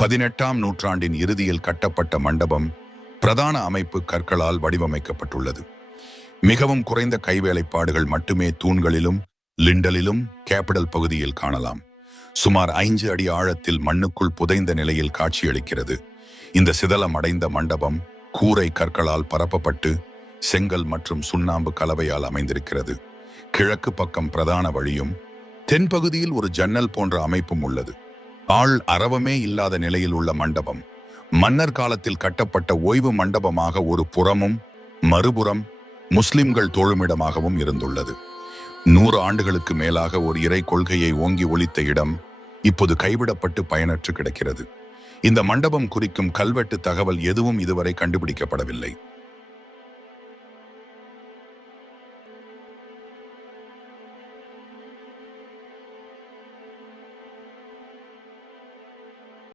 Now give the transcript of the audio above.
18ஆம் நூற்றாண்டின் இறுதியில் கட்டப்பட்ட மண்டபம் பிரதான அமைப்பு கற்களால் வடிவமைக்கப்பட்டுள்ளது. மிகவும் குறைந்த கைவேலைப்பாடுகள் மட்டுமே தூண்களிலும் லிண்டலிலும் கேபிடல் பகுதியில் காணலாம். சுமார் 5 அடி ஆழத்தில் மண்ணுக்குள் புதைந்த நிலையில் காட்சியளிக்கிறது. இந்த சிதலம் அடைந்த மண்டபம் கூரை கற்களால் பரப்பப்பட்டு செங்கல் மற்றும் சுண்ணாம்பு கலவையால் அமைந்திருக்கிறது. கிழக்கு பக்கம் பிரதான வழியும் தென்பகுதியில் ஒரு ஜன்னல் போன்ற அமைப்பும் உள்ளது. அரவமே இல்லாத நிலையில் உள்ள மண்டபம் மன்னர் காலத்தில் கட்டப்பட்ட ஓய்வு மண்டபமாக ஒரு புறமும் மறுபுறம் முஸ்லிம்கள் தோழுமிடமாகவும் இருந்துள்ளது. 100 ஆண்டுகளுக்கு மேலாக ஒரு இறை கொள்கையை ஓங்கி ஒலித்த இடம் இப்போது கைவிடப்பட்டு பயனற்று கிடக்கிறது. இந்த மண்டபம் குறிக்கும் கல்வெட்டு தகவல் எதுவும் இதுவரை கண்டுபிடிக்கப்படவில்லை.